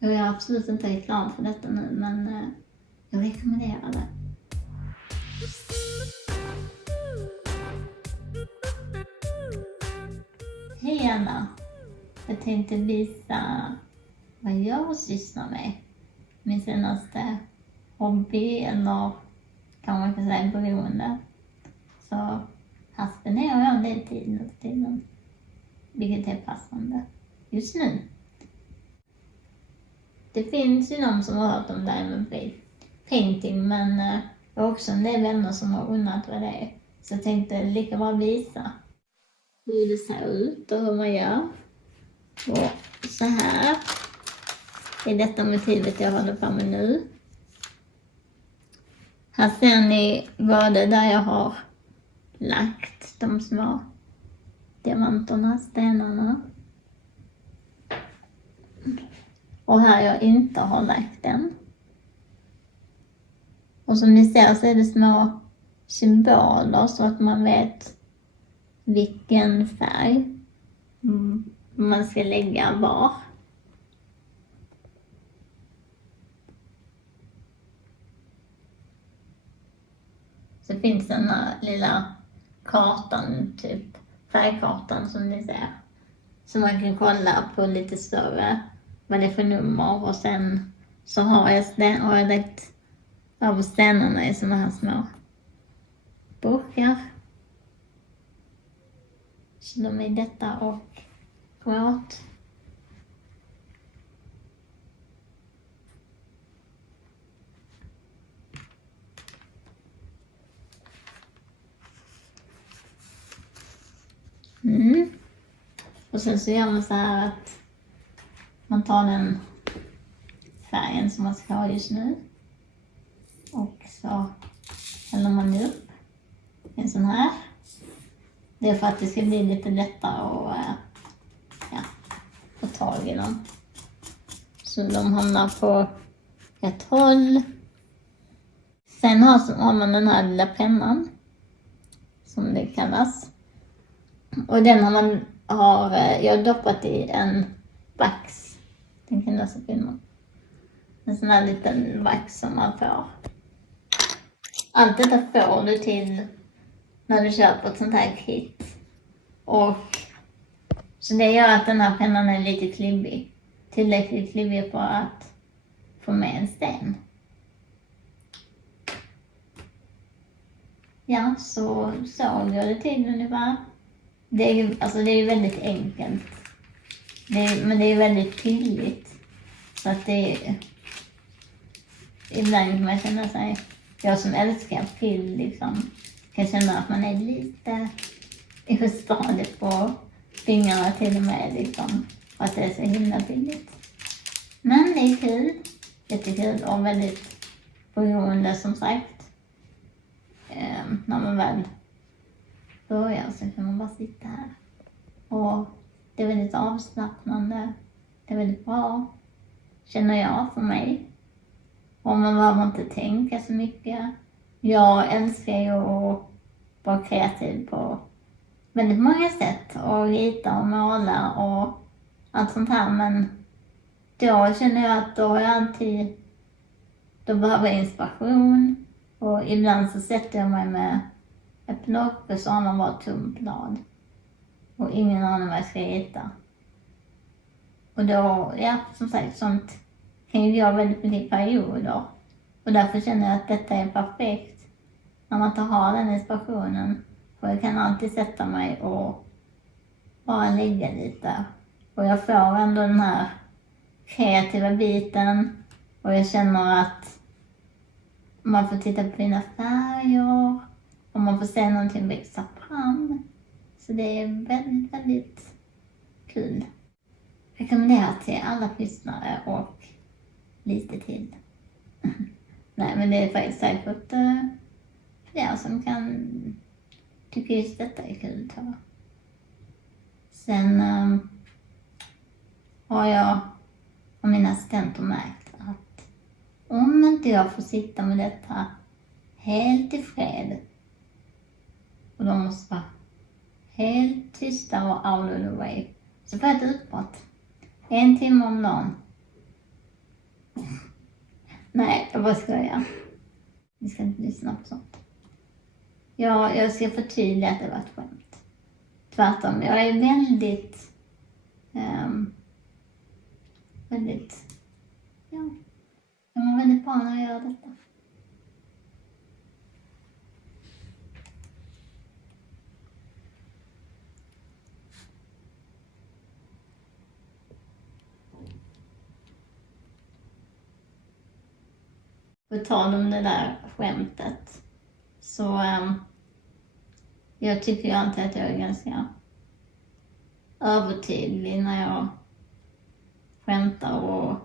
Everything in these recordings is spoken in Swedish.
Jag är absolut inte reklam för detta nu, men jag rekommenderar det. Hej Anna! Jag tänkte visa vad jag sysslar med. Min senaste hobby, eller kan man säga beroende. Så här spenderar jag en del tid nu för tiden. Vilket är passande just nu. Det finns ju någon som har hört om diamond painting, men jag har också en del vänner som har undrat vad det är. Så jag tänkte lika bra visa hur det ser ut och hur man gör. Och så här är detta motivet jag håller på med nu. Här ser ni vad det där jag har lagt de små diamanterna, stenarna. Och här jag inte har lagt den. Och som ni ser så är det små symboler så att man vet vilken färg man ska lägga var. Så finns den här lilla kartan, typ färgkartan som ni ser. Så man kan kolla på lite större vad det är för nummer, och sen så har jag lagt av stenarna i såna här små burkar. Så de är detta och gråt. Och sen så gör man så här att man tar den färgen som man ska ha just nu. Och så häller man upp en sån här. Det är för att det ska bli lite lättare att få tag i dem. Så de hamnar på ett håll. Sen har man den här lilla pennan, som det kallas. Och den har jag doppat i en vax. Den kan jag filma. En sån här liten vax som man får. Allt detta får du till när du köper ett sånt här kit. Och så det gör att den här pennan är lite klibbig. Tillräckligt klibbig för att få med en sten. Ja, så går det till ungefär. Det är ju väldigt enkelt. Men det är väldigt tydligt. Så att ibland kan man känna sig, jag som älskar pill liksom, kan känna att man är lite ostadig på fingrarna till och med liksom. Och att det är så himla billigt. Men det är kul. Jättekul och väldigt beroende som sagt. När man väl börjar så kan man bara sitta här. Och det är väldigt avslappnande. Det är väldigt bra, känner jag, för mig. Och man behöver inte tänka så mycket. Jag älskar ju att vara kreativ på väldigt många sätt. Och rita och måla och allt sånt här. Men då känner jag att då behöver jag inspiration. Och ibland så sätter jag mig med ett block och så har man bara ett tomt blad. Och ingen aning vad jag ska rita. Och då, som sagt, sånt kan ju göra väldigt mycket perioder. Och därför känner jag att detta är perfekt när man inte har den inspirationen. För jag kan alltid sätta mig och bara lägga lite. Och jag får ändå den här kreativa biten. Och jag känner att man får titta på fina färger. Och man får se någonting växa fram. Så det är väldigt, väldigt kul. Jag rekommenderar till alla lyssnare och lite till. Nej, men det är faktiskt säkert flera som kan tycka just detta är kul. Sen har jag och mina assistenter märkt att om inte jag får sitta med detta helt i fred, och de måste vara helt tysta och out of the way, så får jag ett utbrott 1 timme om dagen. Nej, jag bara skojar. Vi ska inte lyssna på sånt. Jag ska förtydliga att det var ett skämt. Tvärtom, jag är väldigt, jag mår väldigt bra när jag gör detta. På tal om det där skämtet, så jag tycker jag inte att jag är ganska övertydlig när jag skämtar och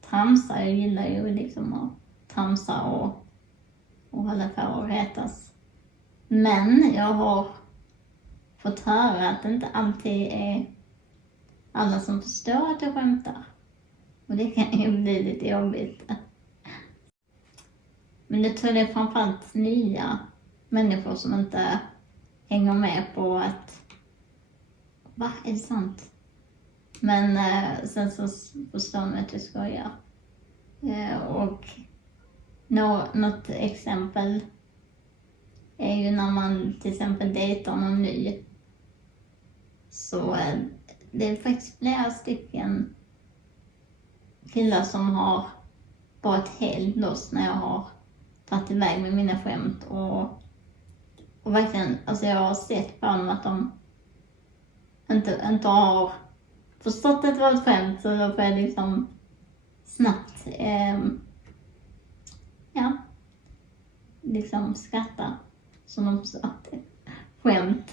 tramsar. Jag gillar ju liksom att tramsa och hålla på och retas. Men jag har fått höra att det inte alltid är alla som förstår att jag skämtar. Och det kan ju bli lite jobbigt. Men det tror jag är framförallt nya människor som inte hänger med på att va, är det sant? Men sen så förstår man att jag skojar. Och något exempel är ju när man till exempel dejtar någon ny. Så det är faktiskt flera stycken killar som har varit helt loss när jag har tagit iväg med mina skämt. Och verkligen, alltså jag har sett på dem att de inte har förstått att det var ett skämt, så då får jag liksom snabbt liksom skratta som de förstår att det är skämt.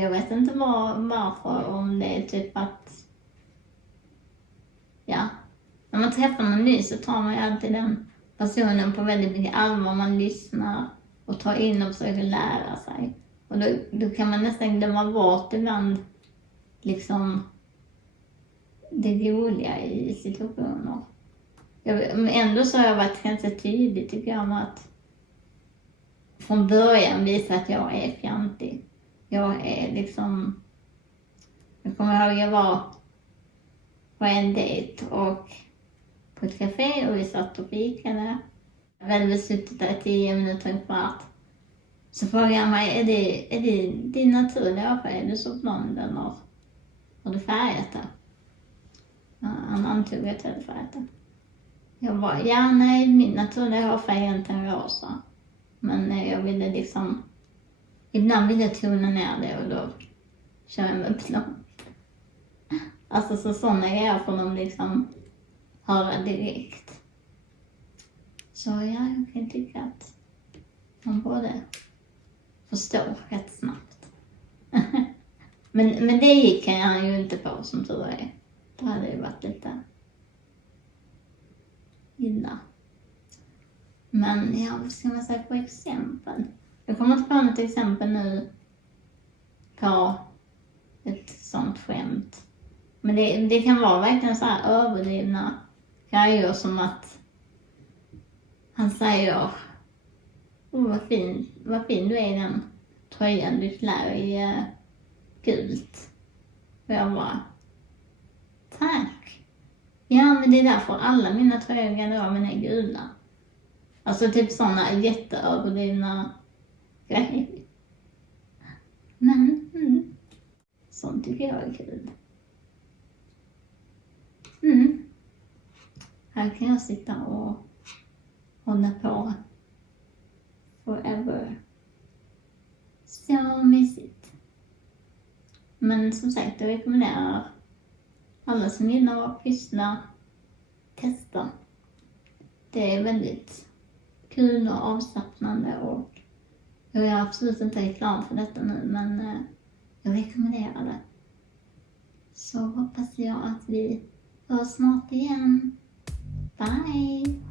Jag vet inte varför, om det är typ att när man träffar någon ny så tar man ju alltid den personen på väldigt mycket allvar. Man lyssnar och tar in och försöker lära sig. Och då kan man nästan glömma bort ibland liksom det roliga i situationer. Ändå så har jag varit ganska tydlig, tycker jag, med att från början visa att jag är fjantig. Jag är liksom, jag kommer ihåg jag var på en dejt och på ett café och vi satt och fikade. Jag hade väl suttit där 10 minuter, en kvart. Så frågade jag mig, är det din naturliga hårfärg? Är du så blond eller har du färgat det? Han antog att jag hade färgat det. Jag bara, nej, min naturliga hårfärg är inte en rosa. Men jag ville liksom, ibland vill jag tona ner det och då kör jag med blond. Alltså så sådana grejer får de liksom höra direkt. Så jag kan tycka att man borde förstå rätt snabbt. men det gick han ju inte på, som tur är. Då hade det varit lite illa. Men vad ska man säga på exempel? Jag kommer inte på något exempel nu på ett sånt skämt. Men det kan vara verkligen så här överdrivna grejer, som att han säger, vad fin du är i den tröjan du klär i gult. Och jag bara, tack. Ja, men det är därför alla mina tröjor i garderoben är gula. Alltså typ sådana jätteöverdrivna grejer. Men sånt tycker jag är kul. Här kan jag sitta och hålla på forever. Så mysigt. Men som sagt, jag rekommenderar alla som gillar att pyssla, testa. Det är väldigt kul och avslappnande, och jag är absolut inte reklam för detta nu, men jag rekommenderar det. Så hoppas jag att vi hörs snart igen. Bye!